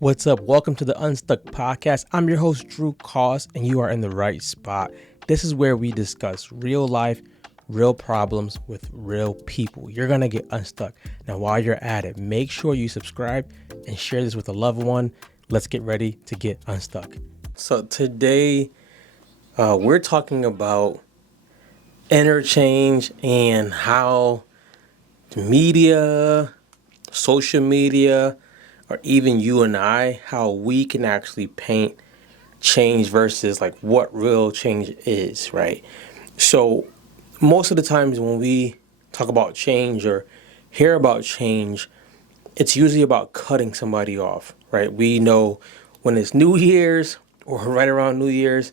What's up? Welcome to the Unstuck Podcast. I'm your host, Drew Koss, and you are in the right spot. This is where we discuss real life, real problems with real people. You're going to get unstuck. Now, while you're at it, make sure you subscribe and share this with a loved one. Let's get ready to get unstuck. So today, we're talking about interchange and how media, social media, or even you and I, how we can actually paint change versus like what real change is, right? So most of the times when we talk about change or hear about change, it's usually about cutting somebody off, right? We know when it's New Year's or right around New Year's,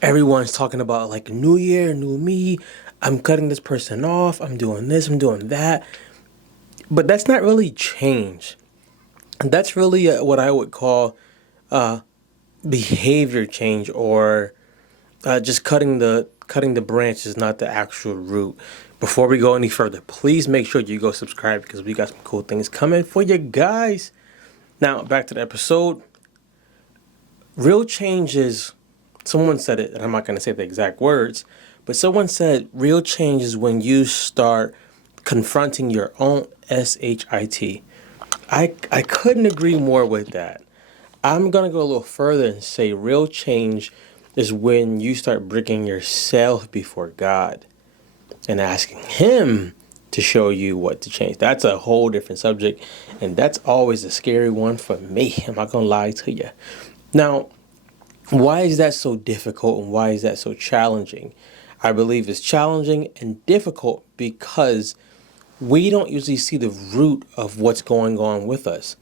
everyone's talking about like new year, new me. I'm cutting this person off. I'm doing this, I'm doing that. But that's not really change. That's really what I would call behavior change, or just cutting the branches, not the actual root. Before we go any further, please make sure you go subscribe because we got some cool things coming for you guys. Now back to the episode. Real change is, someone said it, and I'm not going to say the exact words, but someone said real change is when you start confronting your own SHIT. I couldn't agree more with that. I'm going to go a little further and say real change is when you start bringing yourself before God and asking Him to show you what to change. That's a whole different subject, and that's always a scary one for me. I'm not going to lie to you. Now, why is that so difficult and why is that so challenging? I believe it's challenging and difficult because we don't usually see the root of what's going on with us.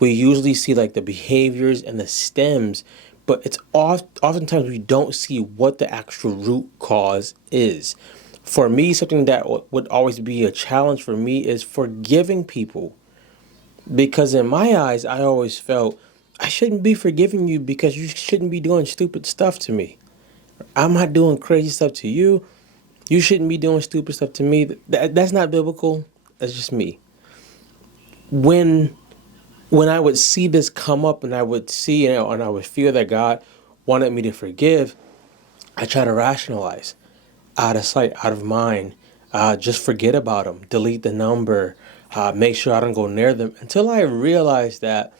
We usually see like the behaviors and the stems, but it's oftentimes we don't see what the actual root cause is. For me, something that would always be a challenge for me is forgiving people. Because in my eyes, I always felt I shouldn't be forgiving you because you shouldn't be doing stupid stuff to me. I'm not doing crazy stuff to you. You shouldn't be doing stupid stuff to me. That's not biblical. That's just me. When I would see this come up and I would see, and I would feel that God wanted me to forgive, I try to rationalize. Out of sight, out of mind. Just forget about them. Delete the number. Make sure I don't go near them. Until I realized that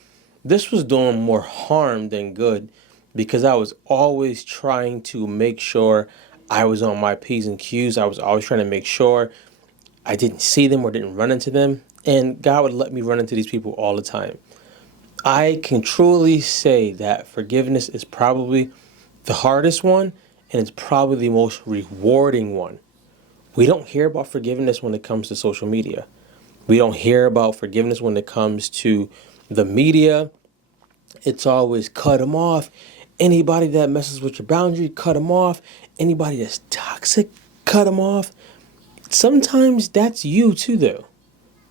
this was doing more harm than good, because I was always trying to make sure I was on my P's and Q's. I was always trying to make sure I didn't see them or didn't run into them. And God would let me run into these people all the time. I can truly say that forgiveness is probably the hardest one, and it's probably the most rewarding one. We don't hear about forgiveness when it comes to social media. We don't hear about forgiveness when it comes to the media. It's always cut them off. Anybody that messes with your boundary, cut them off. Anybody that's toxic, cut them off. Sometimes that's you too, though.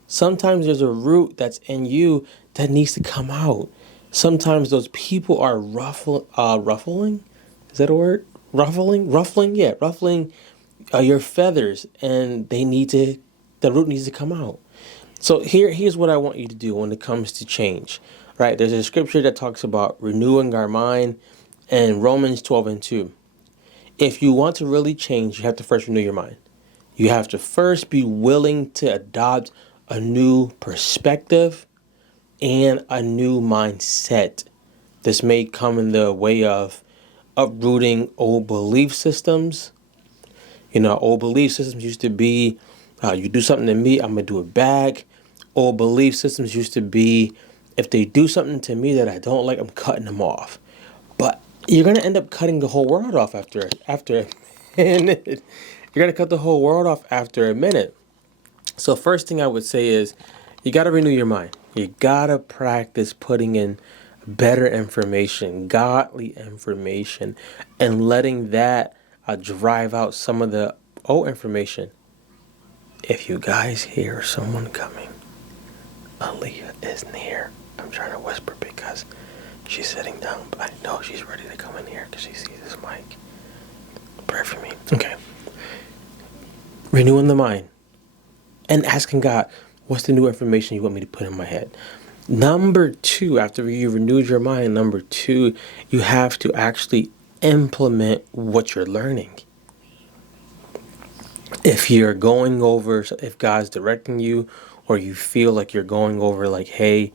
Sometimes there's a root that's in you that needs to come out. Sometimes those people are ruffling. Is that a word? Ruffling. Yeah, ruffling your feathers, and the root needs to come out. So here's what I want you to do when it comes to change. Right? There's a scripture that talks about renewing our mind, in Romans 12:2. If you want to really change, you have to first renew your mind. You have to first be willing to adopt a new perspective and a new mindset. This may come in the way of uprooting old belief systems. Old belief systems used to be, you do something to me, I'm going to do it back. Old belief systems used to be, if they do something to me that I don't like, I'm cutting them off. But you're going to end up cutting the whole world off after a minute. You're going to cut the whole world off after a minute. So first thing I would say is you got to renew your mind. You got to practice putting in better information, godly information, and letting that drive out some of the old information. If you guys hear someone coming, Aaliyah is near. I'm trying to whisper because she's sitting down, but I know she's ready to come in here because she sees this mic. Pray for me. Okay. Renewing the mind and asking God, what's the new information you want me to put in my head? Number two, after you renewed your mind, number two, you have to actually implement what you're learning. If you're going over, if God's directing you, or you feel like you're going over, like, hey,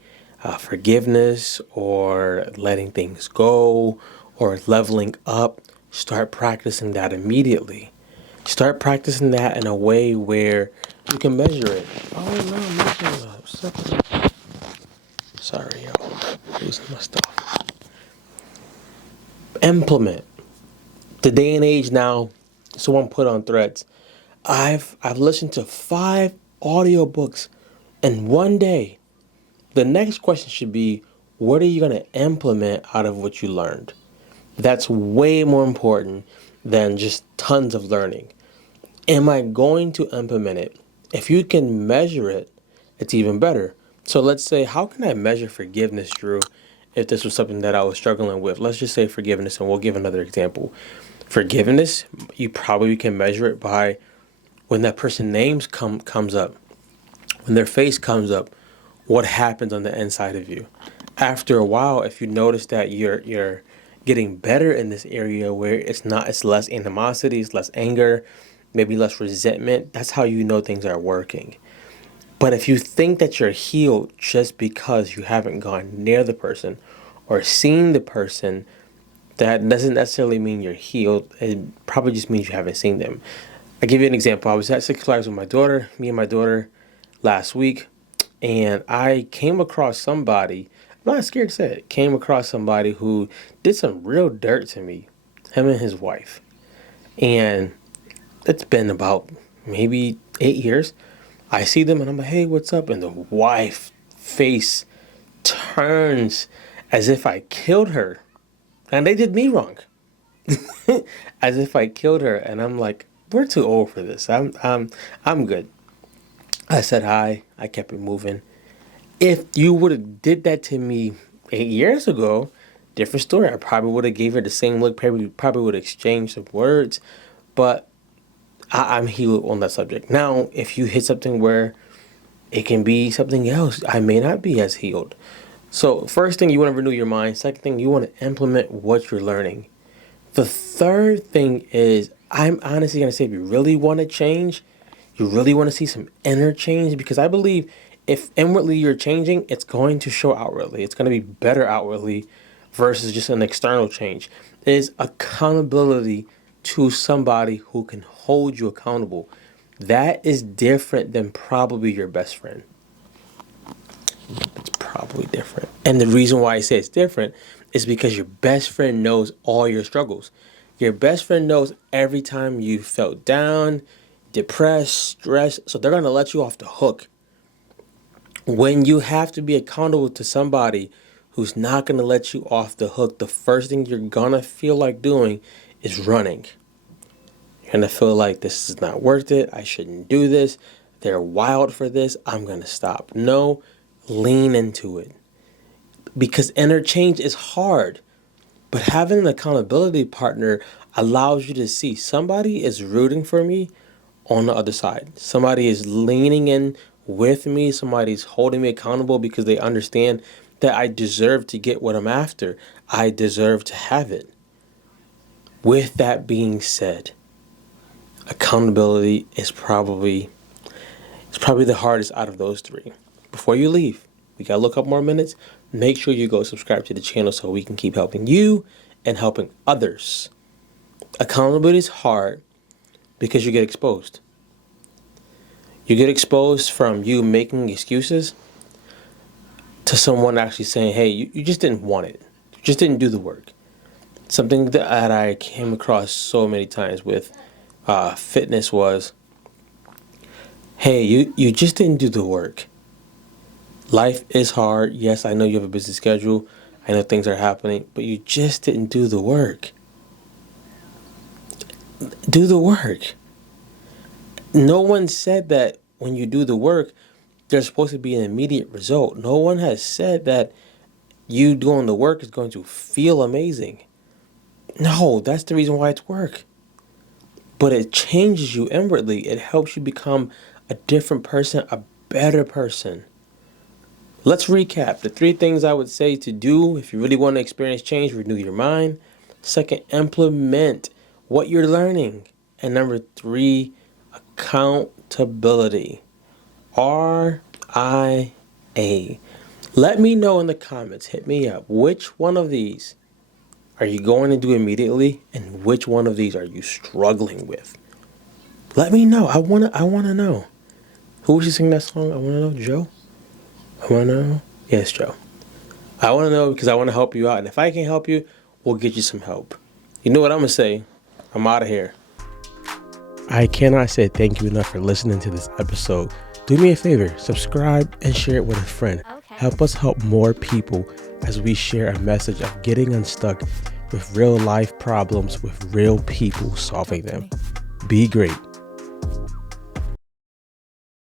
forgiveness or letting things go or leveling up, start practicing that immediately. Start practicing that in a way where you can measure it. Oh no, I'm missing a second. Sorry, y'all. Losing my stuff. Implement. The day and age now, someone put on Threads, I've listened to 5 audiobooks in one day. The next question should be, what are you going to implement out of what you learned? That's way more important than just tons of learning. Am I going to implement it? If you can measure it, it's even better. So let's say, how can I measure forgiveness, Drew, if this was something that I was struggling with? Let's just say forgiveness, and we'll give another example. Forgiveness, you probably can measure it by when that person's names comes up, when their face comes up, what happens on the inside of you. After a while, if you notice that you're getting better in this area where it's less animosity, it's less anger, maybe less resentment, that's how you know things are working. But if you think that you're healed just because you haven't gone near the person or seen the person, that doesn't necessarily mean you're healed. It probably just means you haven't seen them. I'll give you an example. I was at Six Flags with my daughter, me and my daughter, last week, and I came across somebody, I'm not scared to say it, came across somebody who did some real dirt to me, him and his wife. And it's been about maybe 8 years. I see them and I'm like, hey, what's up? And the wife face turns as if I killed her. And they did me wrong. As if I killed her. And I'm like, we're too old for this. I'm good. I said hi. I kept it moving. If you would have did that to me 8 years ago, different story. I probably would have gave her the same look. Probably would have exchanged some words. But I'm healed on that subject. Now, if you hit something where it can be something else, I may not be as healed. So first thing, you want to renew your mind. Second thing, you want to implement what you're learning. The third thing is, I'm honestly going to say, if you really want to change, you really want to see some inner change, because I believe if inwardly you're changing, it's going to show outwardly. It's going to be better outwardly versus just an external change. Is accountability to somebody who can hold you accountable. That is different than probably your best friend. It's probably different. And the reason why I say it's different is because your best friend knows all your struggles. Your best friend knows every time you felt down, depressed, stressed. So they're going to let you off the hook. When you have to be accountable to somebody who's not going to let you off the hook, the first thing you're going to feel like doing is running. You're going to feel like this is not worth it. I shouldn't do this. They're wild for this. I'm going to stop. No, lean into it. Because interchange is hard. But having an accountability partner allows you to see somebody is rooting for me on the other side. Somebody is leaning in with me. Somebody's holding me accountable because they understand that I deserve to get what I'm after. I deserve to have it. With that being said, accountability is probably the hardest out of those three. Before you leave, we got to look up more minutes. Make sure you go subscribe to the channel so we can keep helping you and helping others. Accountability is hard because you get exposed. You get exposed from you making excuses to someone actually saying, hey, you just didn't want it. You just didn't do the work. Something that I came across so many times with fitness was, hey, you just didn't do the work. Life is hard. Yes, I know you have a busy schedule. I know things are happening, but you just didn't do the work. Do the work. No one said that when you do the work, there's supposed to be an immediate result. No one has said that you doing the work is going to feel amazing. No, that's the reason why it's work. But it changes you inwardly. It helps you become a different person, a better person. Let's recap. The 3 things I would say to do if you really want to experience change: renew your mind. Second, implement what you're learning. And number 3, accountability. RIA. Let me know in the comments. Hit me up. Which one of these are you going to do immediately, and which one of these are you struggling with? Let me know. I wanna know. Who was you singing that song? I wanna know, Joe. I wanna know. Yes, Joe. I wanna know because I wanna help you out, and if I can help you, we'll get you some help. You know what I'm gonna say? I'm out of here. I cannot say thank you enough for listening to this episode. Do me a favor, subscribe and share it with a friend. Okay. Help us help more people as we share a message of getting unstuck with real life problems with real people solving them. Be great.